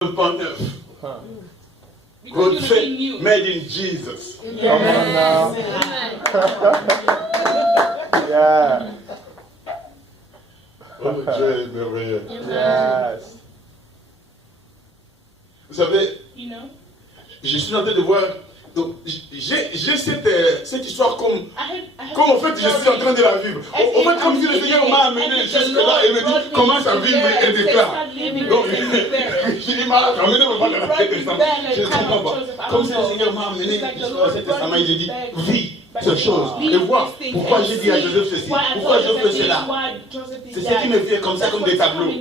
pas neuf. God said, made in Jesus. Come on now. Yeah. Oh, Dieu est merveilleux. Yes. Vous savez, je suis en train de voir. Donc, j'ai cette histoire comme en fait je suis en train de la vivre. En fait, comme si le Seigneur m'a amené jusque-là et me dit commence à vivre et déclare. Donc, il m'a amené vraiment dans la tête testament. Je ne comprends pas. Comme si le Seigneur m'a amené jusqu'à cet testament, il a dit vis cette chose et vois pourquoi j'ai dit à Joseph ceci, pourquoi je fais cela. C'est ce qui me vient comme ça, comme des tableaux.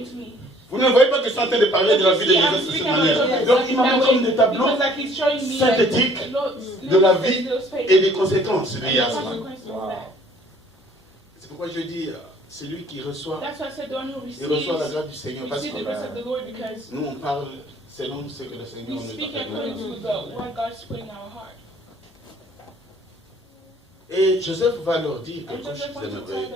Vous ne voyez pas que je suis en train de parler de la vie de Joseph de cette manière. Donc il m'a mis comme des tableaux synthétiques de la vie et des conséquences liées à cela. C'est pourquoi je dis, c'est lui qui reçoit, il reçoit la grâce du Seigneur parce que nous on parle selon ce que le Seigneur nous a fait. Et Joseph va leur dire quelque chose de merveilleux.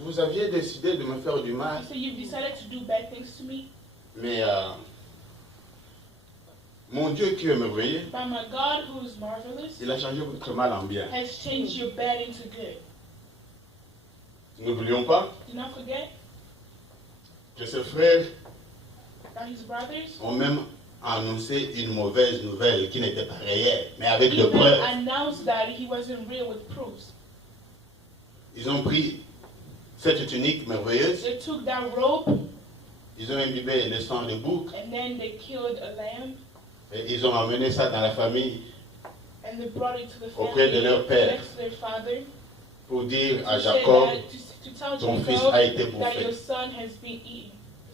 Vous aviez décidé de me faire du mal, mais mon Dieu qui est merveilleux, il a changé votre mal en bien. N'oublions pas que ses frères ont même annoncé une mauvaise nouvelle qui n'était pas réelle, mais avec des preuves. Ils ont pris cette tunique merveilleuse. Ils ont imbibé le sang de bouc. Et ils ont amené ça dans la famille auprès de leur père pour dire à Jacob, ton fils a été bouffé.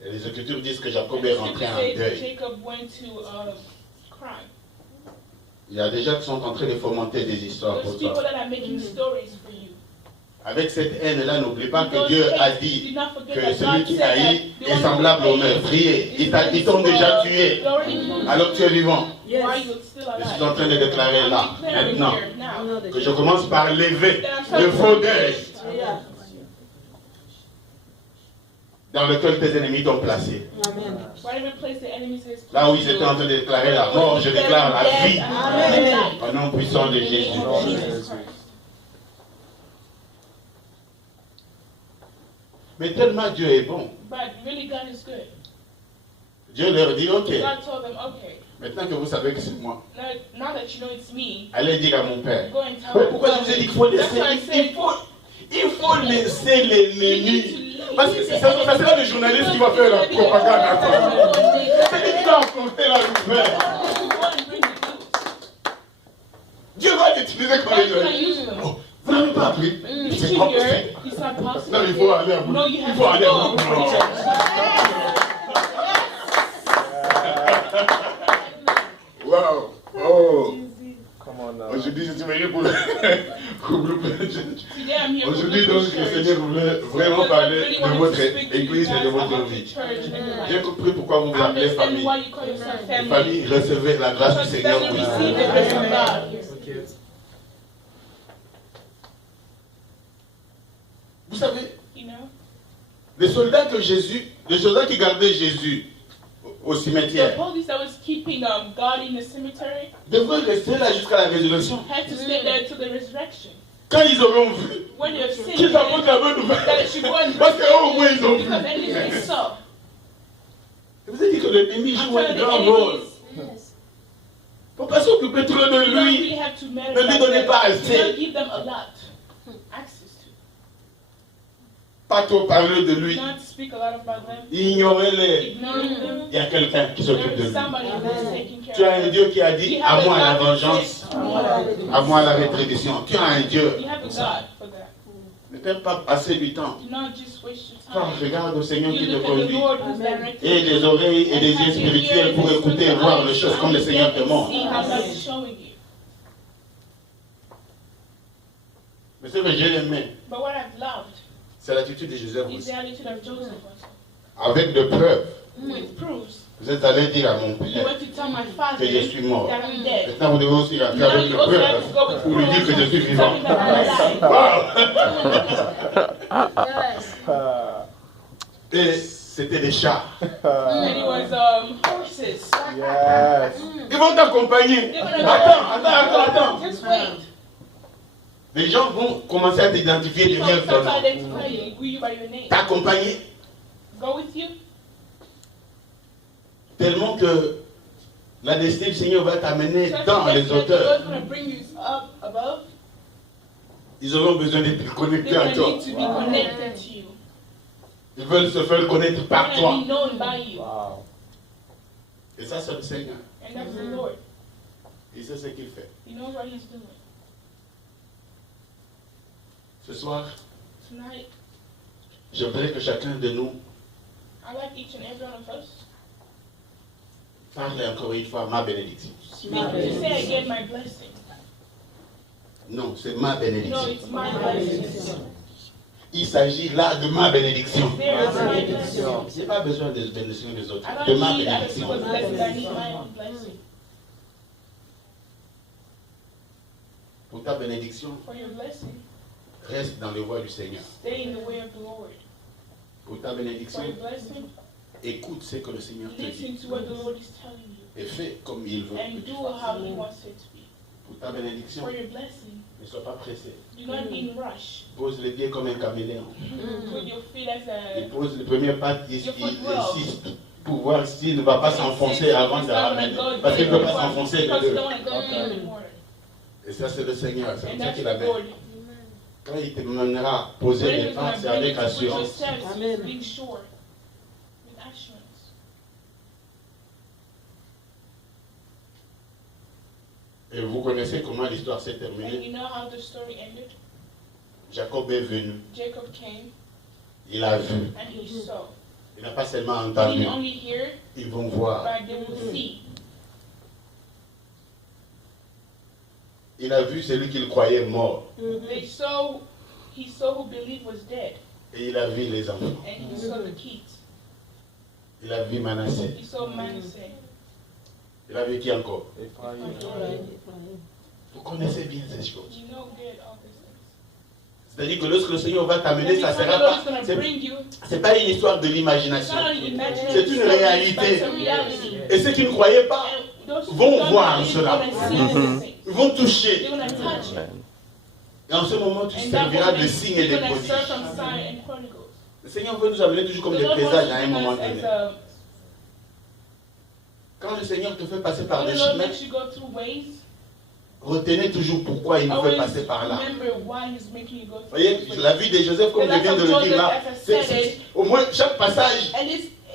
Et les Écritures disent que Jacob est rentré en deuil. Il y a des gens qui sont en train de fomenter des histoires pour toi. Avec cette haine-là, n'oublie pas que Dieu a dit que celui qui haït est semblable au meurtrier. Ils t'ont déjà tué alors que tu es vivant. Je suis en train de déclarer là, maintenant, que je commence par lever le faux deuil dans lequel tes ennemis t'ont placé. Là où ils étaient en train de déclarer la mort, je déclare la vie au nom puissant de Jésus. Mais tellement Dieu est bon. Dieu leur dit, ok, maintenant que vous savez que c'est moi, allez dire à mon père. Pourquoi je vous ai dit qu'il faut laisser, il faut laisser l'ennemi. Parce que ça sera le journaliste qui va faire la propagande. C'est lui qui va raconter la nouvelle. Dieu va l'utiliser comme les journalistes. Vous n'avez pas appris. C'est pas possible. Non, il faut aller à bout. Il faut aller à bout. Wow. Oh. Aujourd'hui, je suis venu pour le groupe. Aujourd'hui, donc, le Seigneur voulait vraiment parler de votre église et de votre vie. J'ai compris pourquoi vous vous appelez famille. Famille, recevez la grâce du Seigneur pour ici. Vous savez, les soldats qui gardaient Jésus au cimetière devraient rester là jusqu'à la résurrection. Quand ils auront vu qu'ils apportent la bonne nouvelle, parce qu'au moins ils ont vu. Je vous ai dit que l'ennemi joue un grand rôle. Il ne faut pas s'occuper trop de lui. Ne lui donnez pas assez. Pas trop parler de lui. Ignorez-les. Il y a quelqu'un qui s'occupe de lui. Tu as un Dieu qui a dit à moi la vengeance, à moi la rétribution. Tu as un Dieu pour ça. Ne perds pas passer du temps. Regarde au Seigneur qui te conduit. Et des oreilles et des yeux spirituels pour écouter et voir les choses comme le Seigneur te montre. Mais ce que j'ai aimé, c'est l'attitude de Joseph aussi. Avec des preuves. Vous êtes allé dire à mon père que je suis mort. Maintenant, vous devez aussi rentrer avec des preuves pour lui dire que je suis vivant. Et c'était des chars. And it was horses. Yes. Ils vont t'accompagner. Attends. Just wait. Les gens vont commencer à t'identifier So derrière ton start nom. identifying you by your name. T'accompagner Go with you. tellement que la destinée du Seigneur va t'amener So dans les hauteurs. God's going to bring you up above. Ils auront besoin d'être They're connectés going à to toi. need to be connected to you. Ils veulent se faire connaître They're par going to toi. be known by you. Wow. Et ça, c'est le Seigneur. And that's the Lord. Il sait ce qu'il fait. He knows what He's doing. Ce soir, Tonight, j'aimerais que chacun de nous I like each and every one of us. parle encore une fois ma bénédiction. To say again my blessing. Non, c'est ma No, bénédiction. it's my blessing. Il s'agit là de ma bénédiction. There is my blessing. Je n'ai pas besoin de bénédiction des autres. I De don't ma need other bénédiction. people's blessing. I need my own blessing. Pour ta bénédiction, For your blessing, reste dans les voies du Seigneur. stay in the way of the Lord. Pour ta For bénédiction, your blessing, écoute ce que le Seigneur te dit. listen to what the Lord is telling you. Et fais comme il veut. And do how He wants it to be. Pour ta bénédiction, For your blessing, ne sois pas pressé. do not be in rush. Pose les pieds comme un caméléon. Put your feet as Il a... pose le premier pas, il insiste pour voir s'il ne va pas s'enfoncer avant de la ramener. Parce qu'il ne peut pas s'enfoncer Because les you deux. don't want to go in the water. Et ça, c'est le Seigneur. C'est And comme ça that's qu'il the avait. Lord. Quand il te mènera à poser When les He's pas, going c'est to bring avec you to put your assurance. steps, Amen. being sure. With assurance. Et vous connaissez comment l'histoire s'est And terminée. you know how the story ended? Jacob est venu. Jacob came Il a vu. and he saw. Il n'a pas seulement He entendu. didn't only hear, Ils vont voir. but they will see. Il a vu celui qu'il croyait mort. They saw, he saw who believed was dead. Et il a vu les enfants. And he saw the kids. Il a vu Manassé. He saw Manasseh. Il a vu qui encore? Ephraim. Vous connaissez bien ces choses. You know good all these things. C'est-à-dire que lorsque le Seigneur va Every t'amener, ça time sera the Lord pas. is going to C'est bring you, c'est pas une histoire de it's l'imagination. not only imaginary C'est une stories, but réalité. it's a reality. Et ceux qui ne croyaient pas And those who vont don't voir believe cela. gonna see these things. Ils vont They're toucher. going to touch it. Et en ce moment, tu And that serviras moment, de signes et you're de going to prodiges. serve some sign and prodigals. Le Seigneur veut nous amener toujours comme The des Lord wants présages to à un bring moment us donné. as a... Quand le Seigneur te fait passer par When des the Lord chemins, makes you go through ways, retenez toujours pourquoi il nous fait always passer par là. remember why He's making you go Vous through voyez, those ways. la vie de Joseph, comme je viens de le dire là, au moins chaque passage, And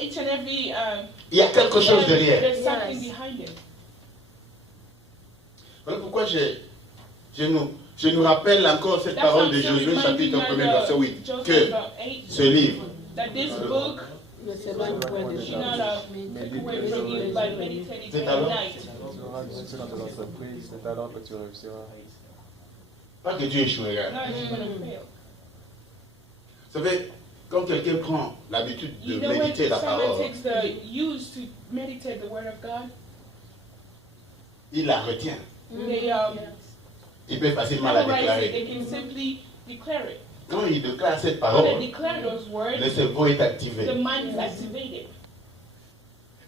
each and every... il y a quelque chose derrière. There's something behind it. Voilà pourquoi je nous rappelle encore cette That's why parole I'm de still Josué, reminding chapitre 1, you verset 8, Joseph que 8, ce livre that this book C'est là le point de should not take away from you, but meditate it C'est day alors? and night. Tu auras du succès dans ton entreprise, c'est alors que tu réussiras. pas que tu échoueras. No, it's going to fail. Vous savez, quand quelqu'un prend l'habitude de You know when méditer la someone parole, takes the use to meditate the word of God, il la retient. they Il peut facilement la memorize it. déclarer. They can simply declare it. Quand il déclare cette When they parole, declare those words, le cerveau est the activé. mind is activated.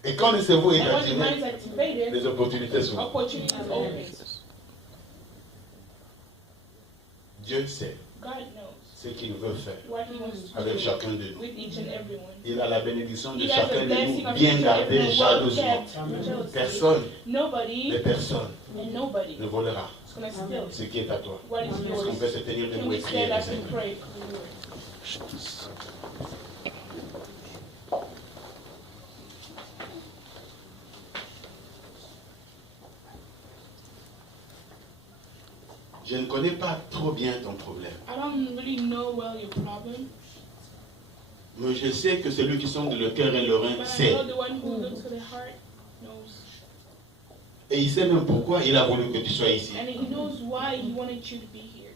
Et quand le cerveau est And when the mind is activé, activated, les opportunités sont. opportunities open. Dieu sait God knows ce qu'il veut faire what He wants to avec do chacun de nous. with each and every one. Il a la bénédiction de He has chacun the de blessing nous of bien each and gardé every one, well jalousement. kept, jealously. Personne, Nobody les personnes and nobody ne volera is going to steal ce qui est à toi. what is Est-ce qu'on peut yours. se tenir Can debout et we prier stand le up and Seigneur? pray? Je ne connais pas trop bien ton problème, I don't really know well your problem, mais je sais que celui qui sonde le cœur et le rein but I sait. know the one who looks to the heart knows. Et il sait même pourquoi il a voulu que tu sois ici. And He knows why He wanted you to be here.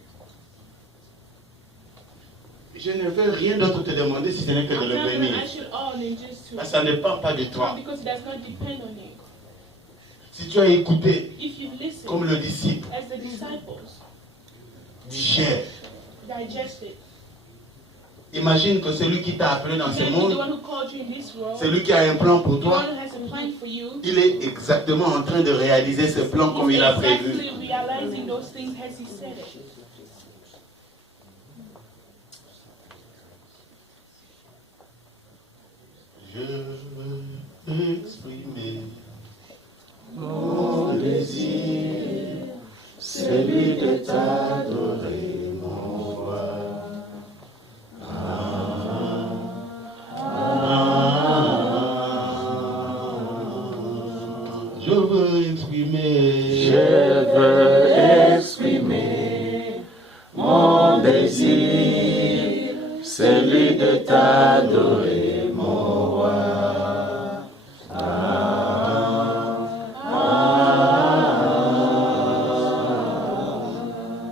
Je ne veux rien d'autre te demander si ce n'est que de I'm le not going bénir. to ask you all and just to, Ça ne dépend pas de toi. because it does not depend on you. Si tu as écouté, If you listen comme le disciple, as the disciples, digère, digest it. Imagine que celui qui t'a appelé dans ce monde, celui qui a un plan pour toi, il est exactement en train de réaliser ce plan comme il a prévu. Je veux exprimer mon désir, celui de t'adorer, mon roi. Je veux exprimer mon désir, celui de t'adorer, mon roi.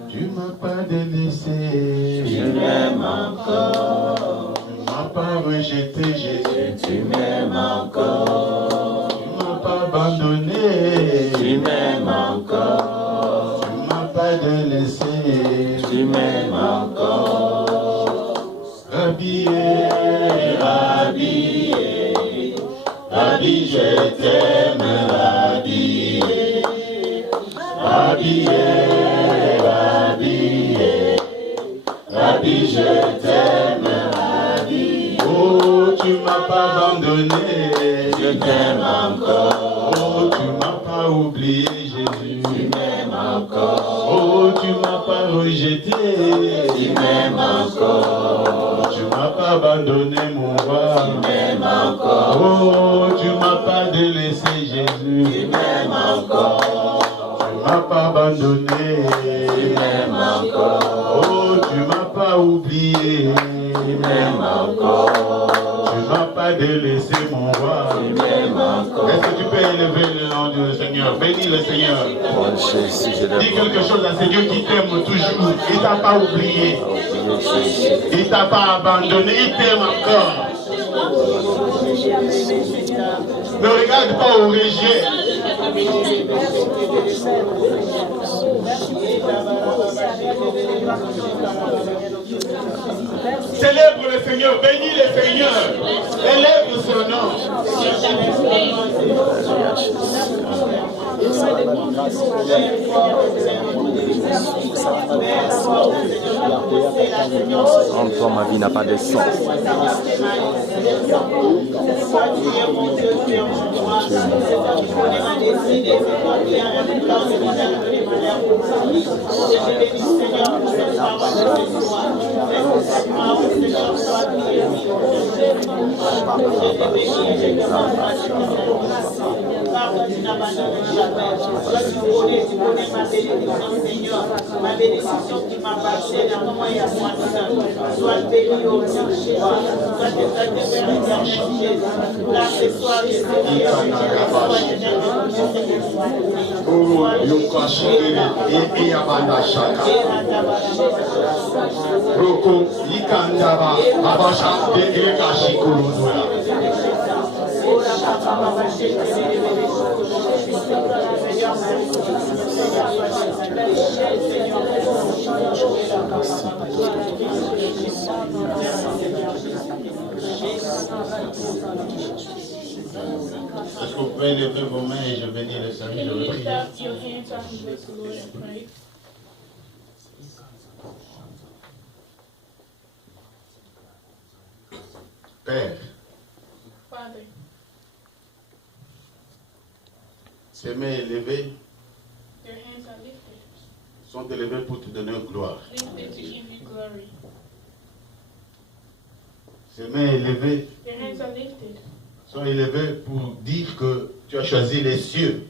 Tu m'as pas délaissé, tu m'aimes encore. Tu m'as pas rejeté, Jésus, tu m'aimes encore. Tu m'as pas abandonné, tu m'aimes encore. Tu m'as pas délaissé, tu m'aimes encore. Rabbi, Rabbi, Rabbi, je t'aime, Rabbi, Rabbi, Rabbi, Rabbi, je t'aime, Rabbi. Oh, tu m'as pas abandonné, je t'aime encore. Oh, tu m'as pas oublié, Jésus, tu m'aimes encore. Oh, tu m'as pas rejeté, tu m'aimes encore. Tu m'as pas abandonné, mon roi, tu m'aimes encore. Oh, tu m'as pas délaissé, Jésus, tu m'aimes encore. Tu m'as pas abandonné, tu m'aimes encore. Oh, tu m'as pas oublié, tu m'aimes encore. Tu m'as pas délaissé, mon roi, tu m'aimes encore. Est-ce que tu peux élever le nom du Seigneur? Bénis le Seigneur. Dis quelque chose à ce Dieu qui t'aime toujours. Il t'a pas oublié. Il t'a pas abandonné. Il t'aime encore. Ne regarde pas au rejet. Célèbre le Seigneur, bénis le Seigneur, élève son nom. En toi, ma vie n'a pas de sens. Ma bénédiction qui m'a passé dans moi et à moi, soit béni au nom de Jésus, soit exalté vers l'éternel Jésus, là ce soir, le Seigneur, Est-ce que vous pouvez lever vos mains et je bénis le Seigneur, je veux prier. Père, ces mains élevées sont élevées pour te donner gloire. Ces mains élevées sont élevées pour dire que tu as choisi les cieux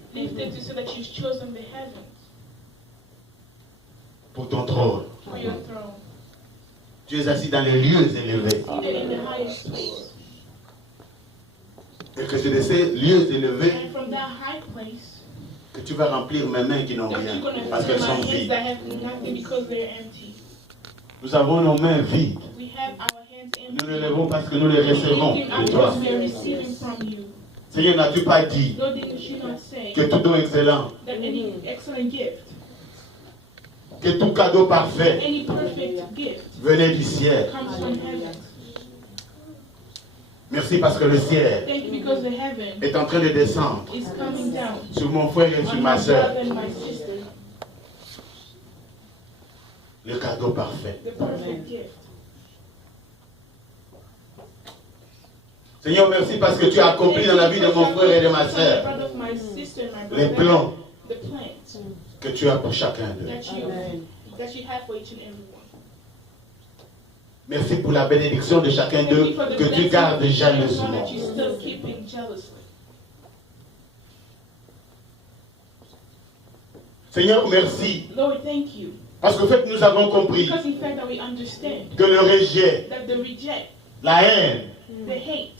pour ton trône. Tu es assis dans les lieux élevés. Et que c'est de ces lieux élevés que tu vas remplir mes mains qui n'ont rien, parce qu'elles sont vides. Nous avons nos mains vides. Nous les levons parce que nous les recevons de toi. Seigneur, n'as-tu pas dit que tout don excellent que tout cadeau parfait any perfect gift venait du ciel. comes from heaven. Merci parce que le ciel Thank you because the heaven est en train de descendre is coming down sur mon frère et sur on ma my soeur. brother and my sister. Le cadeau parfait. The perfect gift. Seigneur, merci parce que tu as accompli dans la vie de mon frère et de ma soeur les plans the plans que tu as pour chacun d'eux. that you have for each and every one. Merci pour la bénédiction de chacun Thank you d'eux for the que tu blessing gardes of each and every one jalousement. that you still keeping jealously. Seigneur, merci Lord, thank you. parce qu'en fait nous avons compris Because in fact that we understand que le rejet, that the reject, la haine, the hate,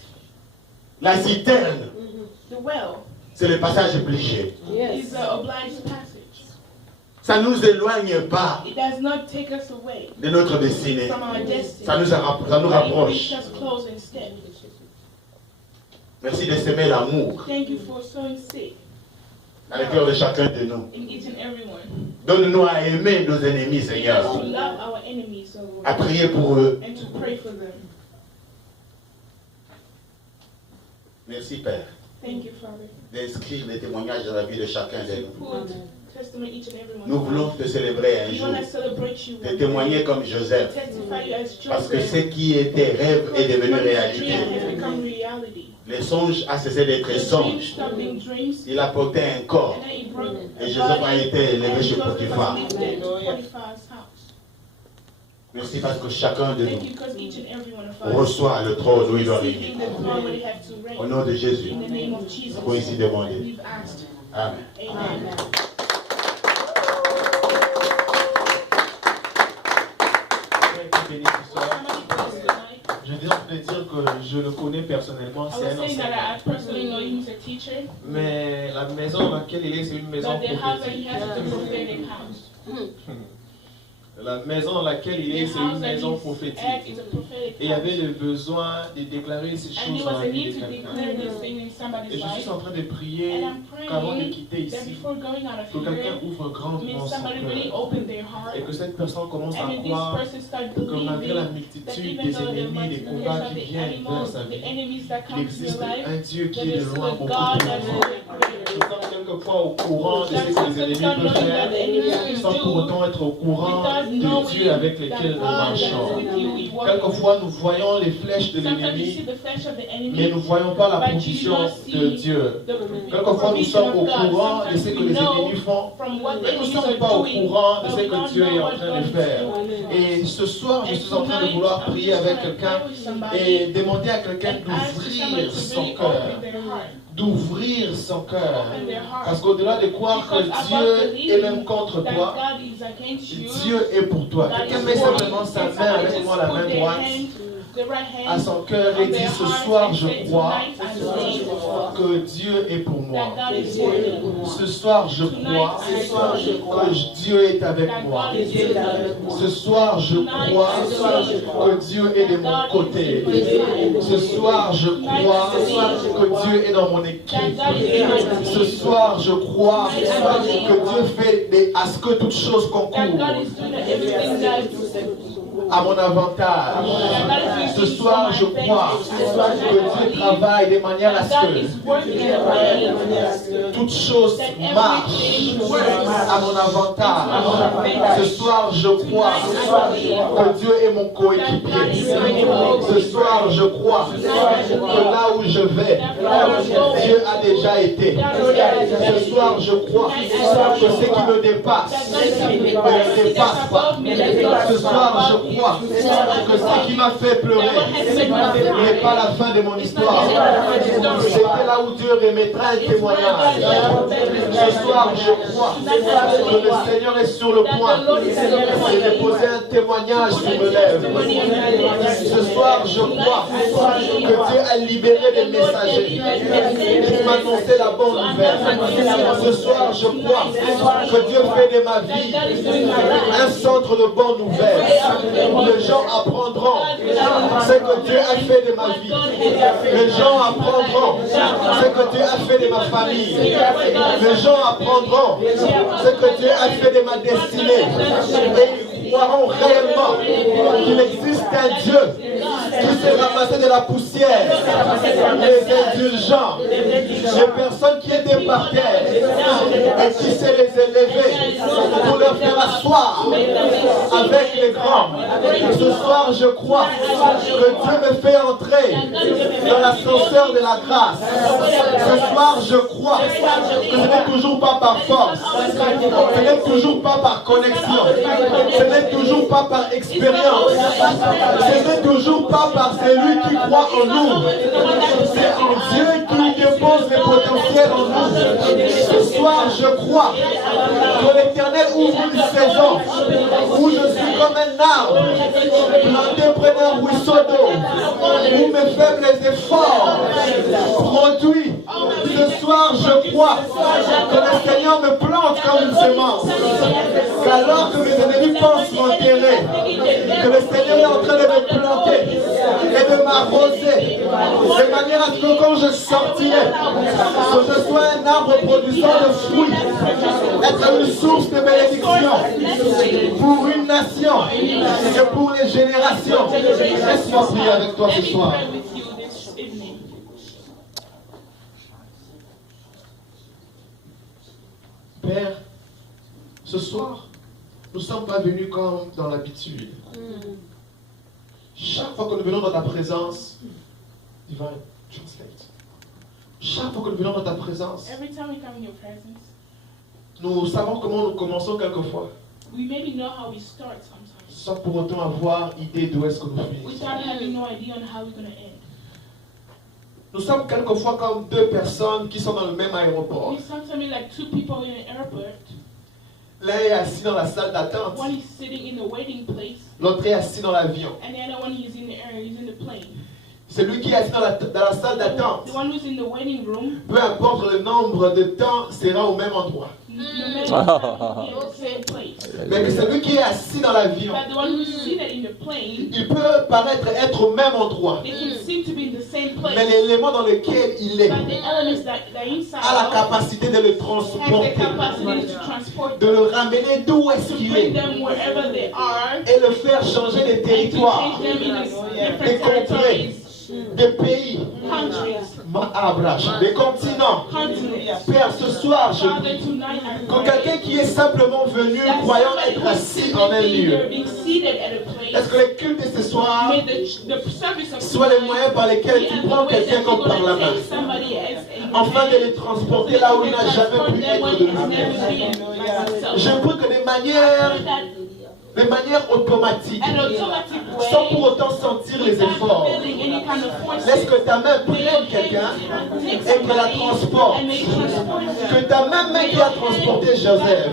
la citerne, the well c'est le passage obligé. is the obliged passage. Ça ne nous éloigne pas It does not take us away de notre destinée. from our destiny. Ça nous But it rapproche. brings us close instead. Merci de s'aimer l'amour Thank you for sowing seed dans le cœur de chacun de nous. in each and every one. Donne-nous à aimer nos ennemis, To Seigneur, love our enemies, O à Lord, prier pour eux. and to pray for them. Merci, Père, Thank you, Father. d'inscrire les témoignages dans la vie de chacun de nous. Put testament each and every one. Nous voulons te célébrer un We jour, want to celebrate you. te témoigner comme Joseph, Testify you as parce que ce Joseph. qui était rêve est devenu When his dream réalité. has become reality. Les songes a cessé d'être The dreams songes. stopped being dreams. Il a porté un corps And then he broke et a Joseph a body, été élevé and chez Joseph Potiphar. was lifted to Potiphar's house. Merci parce que chacun de Thank nous you because each and every one of us reçoit le trône où il doit receive régner. in the throne where they have to reign. Au nom de Jésus, In the name of Jesus, pour ici demander. we've asked. Amen. Amen. Je viens de dire que je le connais personnellement, I c'est was un saying that enseignant. I personally know him as a teacher, Mais la maison dans laquelle il est, c'est une maison but the house that he prophétique. has is a prophetic house. La maison dans laquelle il est, The c'est une house that maison he's at prophétique. is a prophetic Et il y avait house. le besoin de déclarer ces And choses there dans was la a vie need de to quelqu'un. declare this thing in Et somebody's je suis life. en train de prier And I'm qu'avant de praying quitter that ici, before going out of que quelqu'un here, ouvre grandement may son somebody really cœur. open their heart. Et que cette personne commence à And then this croire person start que malgré la believing that multitude even des though the ennemis, des combats multiplication of qui the viennent vers animals, sa the vie, enemies that il come to your existe life, un Dieu that qui est there's de still loin a beaucoup God plus that's grand. way Nous greater. sommes quelquefois au courant de ce que les Sometimes ennemis not peuvent knowing faire, what the enemies sans pour do, autant être au courant without de knowing Dieu avec that lequel nous God that is marchons. with you, we walk Quelquefois, nous voyons les flèches de Sometimes you see l'ennemi, the flesh of the mais enemy, nous ne voyons pas la but you provision don't de see Dieu. the Quelquefois, nous provision sommes au of God. courant de ce Sometimes que we les know ennemis font, from what the mais nous ne enemies sommes are pas au doing, courant de but ce we que don't Dieu est know en what train de God is faire. doing. Et ce soir, je And suis en train de tonight, vouloir I'm prier just avec trying to quelqu'un pray with somebody et demander à quelqu'un and ask d'ouvrir somebody to son really cœur. open their heart. D'ouvrir son cœur. Open their heart. Parce qu'au-delà de croire que Because Dieu above est believing même contre that toi, God is against you, Dieu est pour toi. God Quelqu'un is met for you. simplement sa Can main somebody avec just moi, la put main their droite, hand, the right à hand son cœur et on dit their ce heart soir and je say, crois tonight I believe que Dieu est pour moi. that God is for me. Ce soir je crois que Dieu est avec That moi. God is with me. Ce soir je crois que Dieu est de mon côté. Ce soir je crois que Dieu est dans mon équipe. Ce soir je crois que Dieu fait à ce que toutes choses That concourent God is doing everything that à mon avantage. Ce soir, je crois que Dieu travaille de manière à ce God is que working in a way toutes choses marchent à mon avantage. Ce soir, je crois que Dieu est mon coéquipier. Ce soir, je crois que là où je vais, Dieu a déjà été. Ce soir, je crois que ce qui me dépasse ne me dépasse pas. Ce soir, je crois que ce qui m'a fait pleurer n'est pas la fin de mon histoire. C'était là où Dieu remettra un témoignage. Ce soir, je crois que le Seigneur est sur le point de déposer un témoignage sur mes lèvres. Ce soir, je crois que Dieu a libéré des messagers qui m'annonçaient la bonne nouvelle. Ce soir, je crois que Dieu fait de ma vie un centre de bonnes nouvelles. Les gens apprendront ce que Dieu a fait de ma vie. Les gens apprendront ce que Dieu a fait de ma famille. Les gens apprendront ce que Dieu a fait de ma destinée. Et ils croiront réellement qu'il existe un Dieu qui s'est ramassé de la poussière. Les indulgents, les personnes qui étaient par terre et qui s'est les élever pour leur faire asseoir avec les grands. Ce soir, je crois que Dieu me fait entrer dans l'ascenseur de la grâce. Ce soir, je crois que ce n'est toujours pas par force, ce n'est toujours pas par connexion, ce n'est toujours pas par expérience, ce n'est toujours pas par celui qui croit en nous. C'est en Dieu qui dépose le potentiel en nous. Ce soir, je crois que l'Éternel ouvre une saison où je suis comme un arbre planté près d'un ruisseau d'eau, où mes faibles efforts produisent. Ce soir, je crois que le Seigneur me plante comme une semence. Qu'alors que mes ennemis pensent m'enterrer, que le Seigneur est en train de me planter et de m'arroser, de manière à ce que quand je sortirai, que je sois un arbre produisant de fruits, être une source de bénédiction pour une nation et pour les générations. Laisse-moi prier avec toi ce soir. Père, ce soir, nous ne sommes pas venus comme dans l'habitude. Chaque fois que nous venons dans ta présence, Divine Translate. Chaque fois que nous venons dans ta présence, nous savons comment nous commençons quelquefois. We maybe know how we start sometimes. Sans pour autant avoir idée d'où est-ce que nous We finissons. start having no idea on how we're going to end. Nous sommes quelquefois comme deux personnes qui sont dans le même aéroport. We sometimes like two people in an airport. L'un est assis dans la salle d'attente, One is sitting in the waiting place, l'autre est assis dans l'avion. and the other one is in the air, he's in the plane. Celui qui est assis dans la salle d'attente, The one who's in the waiting room, peu importe le nombre de temps, sera au même endroit. no matter what, in the same place. Mais que celui qui est assis dans l'avion, But the one who's seated in the plane, il peut paraître être au même endroit. they can seem to be in the same Mais place. l'élément dans lequel il est But the elements that are inside a la of capacité de le has the transporter, capacity to transport de them, le ramener d'où est-ce to qu'il bring est them wherever they are, et le faire changer de and to territoire, change them in des different contrées, territories, des pays, countries, des continents. continents. Père, ce soir, je Father, prie tonight I que pray quelqu'un qui est simplement venu croyant être assis en un lieu, being seated at a est-ce place, que les cultes de ce soir may the service of soient les moyens par lesquels tu prends quelqu'un comme par la main, afin de les transporter là où il n'a jamais pu être de lui-même. Je prie que de manière automatique, sans pour autant sentir les efforts, laisse que ta main prenne quelqu'un et que la transporte. Que ta même main qui a transporté Joseph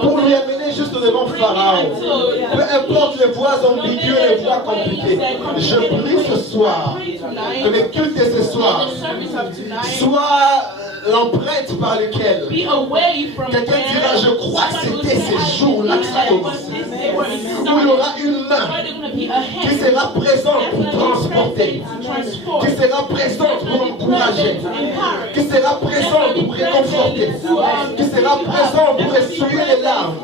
pour lui amener juste devant Pharaon, peu importe les voies ambiguës, les voies compliquées, je prie ce soir que les cultes de ce soir soient l'empreinte par laquelle quelqu'un dira, je crois que c'était ces jours-là qui sont commencés, où il y aura une main qui sera présente pour transporter, qui sera présente pour encourager, qui sera présente pour réconforter, qui sera présente pour essuyer les larmes,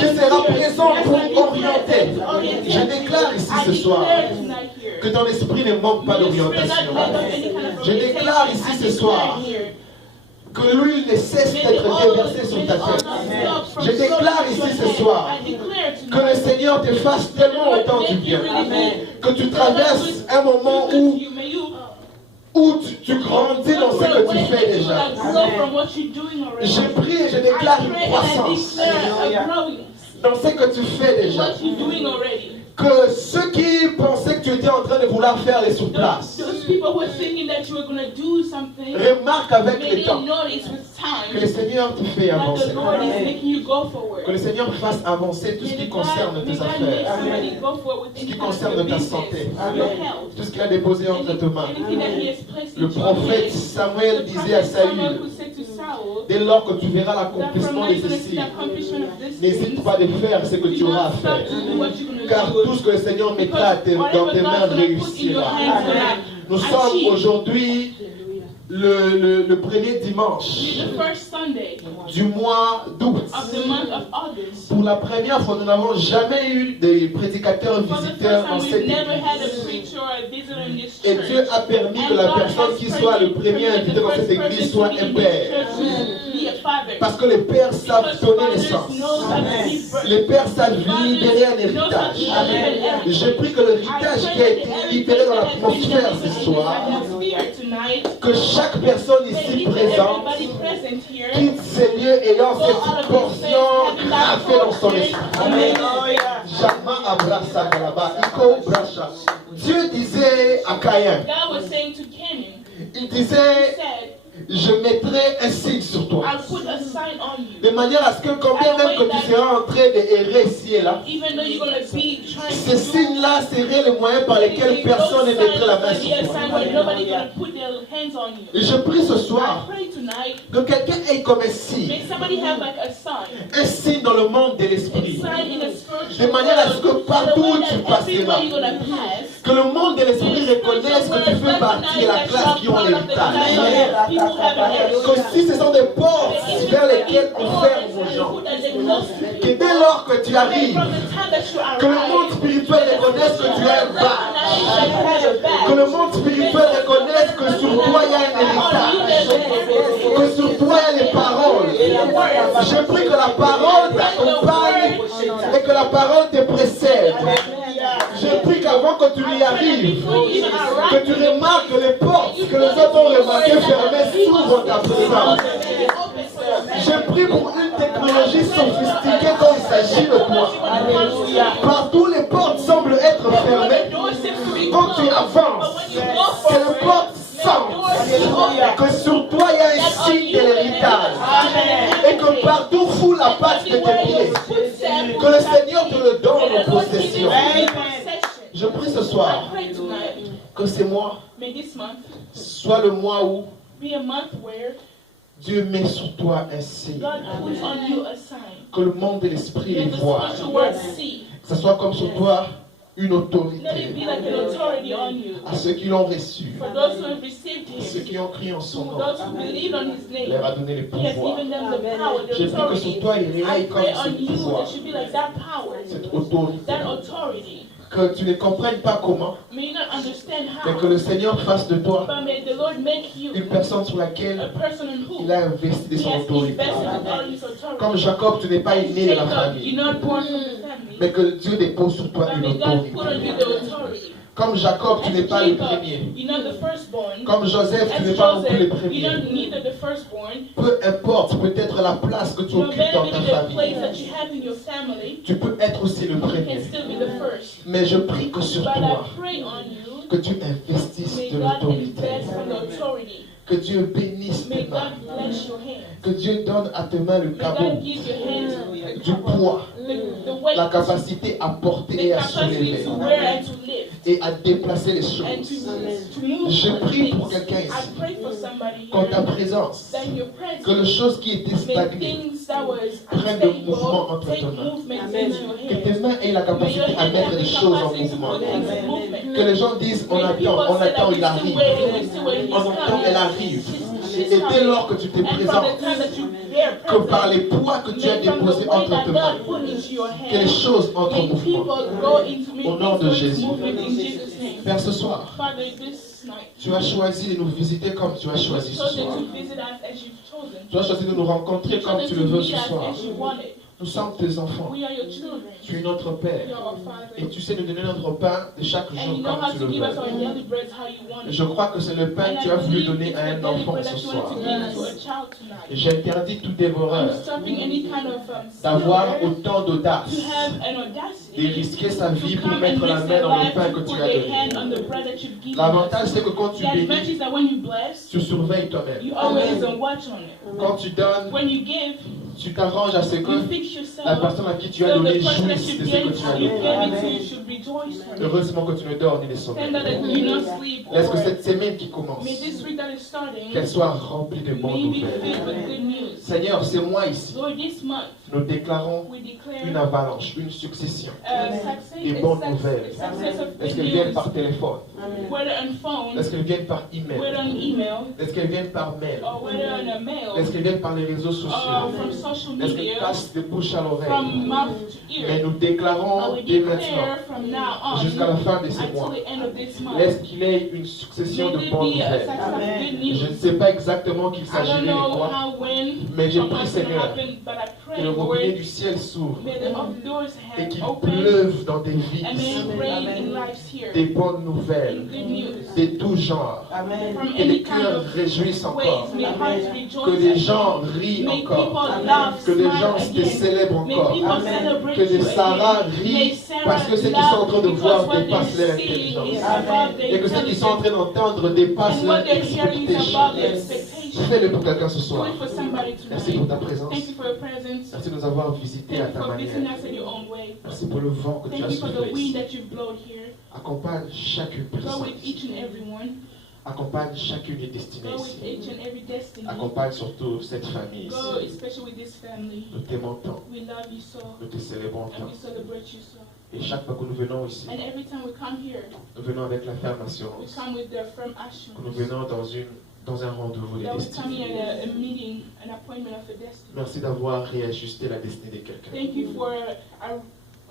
qui sera présente pour orienter. Je déclare ici ce soir que ton esprit ne manque pas d'orientation. Je déclare ici ce soir que l'huile ne cesse d'être déversée sur ta tête. Je déclare ici ce soir que le Seigneur te fasse tellement autant du bien, que tu traverses un moment où tu grandis dans ce que tu fais déjà. Je prie et je déclare une croissance dans ce que tu fais déjà. Que ceux qui pensaient que tu étais en train de vouloir faire les sous-places remarquent avec le temps que le Seigneur te fait avancer. Que le Seigneur fasse avancer tout ce qui concerne tes affaires, tout ce qui concerne ta santé, tout ce qu'il a déposé entre tes mains. Le prophète Samuel disait à Saül, Dès lors que tu verras l'accomplissement de ceci, n'hésite pas de faire ce que tu auras à faire. Car tout ce que le Seigneur mettra dans tes mains réussira. Nous sommes aujourd'hui le premier dimanche du mois d'août. Pour la première fois, nous n'avons jamais eu de prédicateurs visiteurs en cette église. Et Dieu a permis que la personne qui soit le premier invité dans cette église soit un père. Parce que les pères savent donner naissance. Les pères savent libérer un héritage. Je prie que l'héritage qui a été libéré dans l'atmosphère ce soir, que chaque personne ici présente quitte ces lieux ayant cette portion gravée dans son esprit. Dieu disait à Caïn, il disait, je mettrai un signe sur toi. De manière à ce que combien même que tu seras en train d'errer ici et là, ce signe-là serait le moyen par lequel personne ne mettrait la main sur toi. Et je prie ce soir que quelqu'un ait comme un signe dans le monde de l'esprit. De manière à ce que partout où tu passeras, que le monde de l'esprit reconnaisse que tu fais partie de la classe qui ont l'héritage. Que si ce sont des portes vers lesquelles on ferme nos gens, que dès lors que tu arrives, que le monde spirituel reconnaisse que tu es un bâche, que le monde spirituel reconnaisse que sur toi il y a un héritage, que sur toi il y a les paroles. Je prie que la parole t'accompagne et que la parole te précède. Je prie qu'avant que tu y arrives, que tu remarques les portes que les autres ont remarquées fermées s'ouvrent ta présence. Je prie pour une technologie sophistiquée quand il s'agit de toi. Partout les portes semblent être fermées. Quand tu avances, que les portes sentent que sur toi il y a un signe de l'héritage. Et que partout foule la patte de tes pieds. Que le Seigneur te le donne en possession. Je prie ce soir que ce mois soit le mois où Dieu met sur toi un signe. Que le monde de l'esprit les voit. Que ce soit comme sur toi une autorité. À ceux qui l'ont reçu, à ceux qui ont crié en son nom, leur a donné le pouvoir. Je prie que sur toi il réveille comme ce pouvoir, cette autorité. Que tu ne comprennes pas comment, mais que le Seigneur fasse de toi une personne sur laquelle il a investi de son autorité. Comme Jacob, tu n'es pas né de la famille, mais que Dieu dépose sur toi une autorité. Comme Jacob, tu n'es pas le premier. Comme Joseph, tu n'es pas non plus le premier. Peu importe peut-être la place que tu occupes dans ta famille, tu peux être aussi le premier. Mais je prie que sur toi, que tu investisses de l'autorité. Que Dieu bénisse tes mains. Que Dieu donne à tes mains le cabot, du poids, la capacité à porter et à soulever et à déplacer les choses. Je prie pour quelqu'un ici, qu'en ta présence, que les choses qui étaient stagnées prennent le mouvement entre tes mains. Que tes mains aient la capacité à mettre les choses en mouvement. Que les gens disent on attend, il arrive. On entend, elle arrive. Et dès lors que tu te présentes, que par les poids que tu as déposés entre tes mains, que les choses entrent en mouvement. Au nom de Jésus. Père, ce soir, tu as choisi de nous visiter comme tu as choisi ce soir. Tu as choisi de nous rencontrer comme tu le veux ce soir. Nous sommes tes enfants. Tu es notre Père. Et tu sais nous donner notre pain de chaque jour comme tu le veux. Je crois que c'est le pain que tu as voulu donner à un enfant ce soir. Et j'interdis tout dévoreur d'avoir autant d'audace, de risquer sa vie pour mettre la main dans le pain que tu as donné. L'avantage c'est que quand tu bénis, tu surveilles toi-même. Quand tu donnes, Tu t'arranges à ce que You fix yourself. la personne à qui tu as So donné the person that jouisse you de ce que gave tu as you donné. gave it to should rejoice from it. Heureusement que tu ne dors ni ne And sommeilles. that you not sleep. Laisse que Or cette semaine qui commence, may this week that is starting qu'elle soit remplie de bonnes may be nouvelles. filled with good news. Seigneur, c'est moi ici. Lord, this month Nous déclarons we declare une avalanche, une succession des success, bonnes nouvelles. success of Est-ce good qu'elles viennent news, par téléphone? whether on phone, Est-ce qu'elles viennent par whether email? on email, Est-ce qu'elles viennent par mail? or whether on a mail, Est-ce qu'elles viennent par les réseaux or sociaux? from social Est-ce qu'elles media, passent de bouche à l'oreille? from mouth to Mais ear. nous déclarons We dès maintenant, declare from now jusqu'à la on fin de ce until mois, the end of this month. laisse qu'il y ait une succession May de there bonnes be a nouvelles. success of good Je ne news. sais pas exactement qu'il I s'agirait don't de know quoi, how, when, mais je or prie, what's going to Seigneur, happen, but I que pray, le Lord, robinet du ciel s'ouvre may the doors et have qu'il opened, pleuve dans des vies and may ici, it rain in lives here, des bonnes in nouvelles, good news, de tout genre, from que any les kind cœurs of réjouissent encore, ways. May hearts que rejoice les again. gens rient May encore, people laugh, que les gens smile te again. célèbrent May encore, people celebrate que les you Sarah again. May rient Sarah parce que ce qu'ils sont en train de laugh voir because what dépasse they're leur seeing intelligence, is above their et que ce qu'ils sont en intelligence. train d'entendre dépasse And leur what they're hearing is expectation. above their expectation. Fais-le pour quelqu'un ce Do soir. it for somebody Merci pour tonight. ta présence. Thank you for your presence. Merci de nous avoir visités à Thank you ta for visiting manière. us in your own way. Merci pour le vent que tu Thank as you for the soufflé wind ici. that you've blown here. Accompagne chacune Go personne. with each and every one. Accompagne chacune des destinées Go ici. with each and every destiny. Accompagne surtout cette famille Go ici. especially with this family. Nous t'aimons tant. We love you so, Nous te célébrons and tant. we celebrate you so. Et chaque fois que nous venons ici, And every time we come here, nous venons avec la ferme we assurance come with the firm que nous assurance venons dans un rendez-vous des that we come destinées. here at a meeting, an appointment of a destiny. Merci d'avoir réajusté la destinée de quelqu'un. Thank you for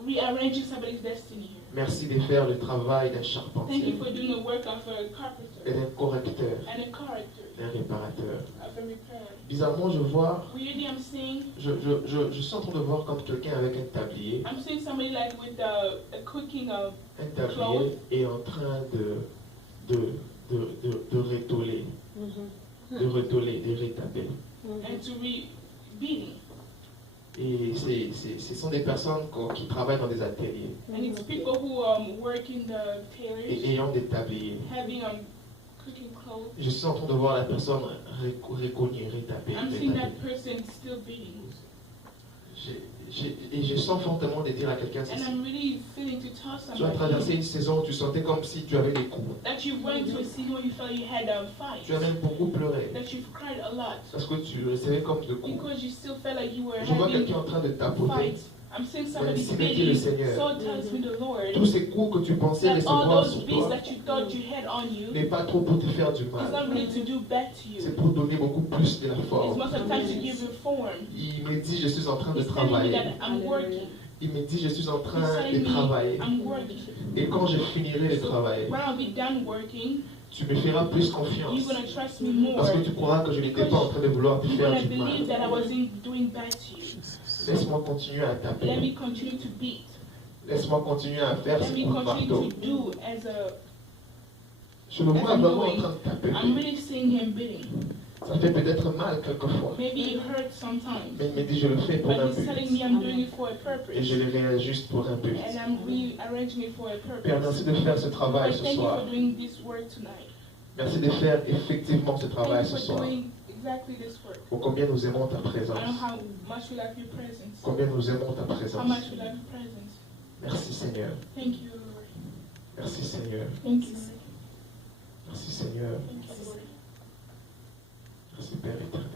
rearranging somebody's destiny here. Merci de faire le travail d'un Thank charpentier you for doing the work of a et carpenter d'un correcteur, and a character d'un réparateur. of a repairer. Bizarrement, je vois, Weirdly, I'm seeing je suis en train de voir comme quelqu'un avec un tablier. I'm seeing somebody like with a cooking of Un tablier est en train de rétoler, de rétaper. and to beating. Et ce sont des personnes qui travaillent dans des ateliers And it's people who work in the tailors, et ayant des tabliers. having cooking clothes. Je suis en train de voir la personne récogner, rétaper, I'm seeing rétaper. that person still beating. Et je sens fortement de dire à quelqu'un And ceci. I'm really feeling to tell Tu as traversé somebody une saison où tu sentais comme si tu avais des coups. that you went to a season where you felt you had a fight, Tu as même beaucoup pleuré that you've cried a lot, parce que tu recevais comme de coups. because you still felt like you were Je vois having quelqu'un en train de tapoter. fights. I'm seeing somebody Ainsi me dit le beating. Seigneur. So tells me the Lord Tous ces coups que tu pensais that all recevoir those sur beats toi that you thought you had on you n'est pas trop pour te faire du is mal. not really to do bad to you. C'est pour donner beaucoup plus de la It's force. most of the time to give you form. Il me dit, je suis en train de He's telling me travailler. that I'm working. Il me dit, je suis en He's train telling de me travailler. I'm working. Et quand je finirai de So travailler, when I'll be done working, tu me feras plus you're confiance. gonna trust me more. Parce que tu croiras que je n'étais pas en train de vouloir te You're faire gonna du mal. believe that I wasn't doing bad to you. Laisse-moi continuer à Let taper. me continue to beat. Laisse-moi continuer à faire Let ce me coup de continue marteau. to do as a. Je le vois vraiment en train de taper. I'm really seeing him beating. Ça fait peut-être mal quelquefois. Maybe it hurts sometimes, Mais il me dit, je le fais pour but un he's telling but. me I'm doing it for a Et purpose, je le réajuste pour un but. and I'm rearranging it for a Père, purpose. merci de faire ce Lord, travail ce thank you soir. for doing this work tonight. Merci de faire effectivement ce travail Thank ce you for soir. doing exactly this work. Oh, combien nous aimons ta I know présence. how much we love your presence. Combien nous aimons ta How présence. much we love your presence. Merci Seigneur. Thank you, Lord. Merci Seigneur. Thank you, Lord. Merci Seigneur. Thank you, Lord. Merci Père éternel.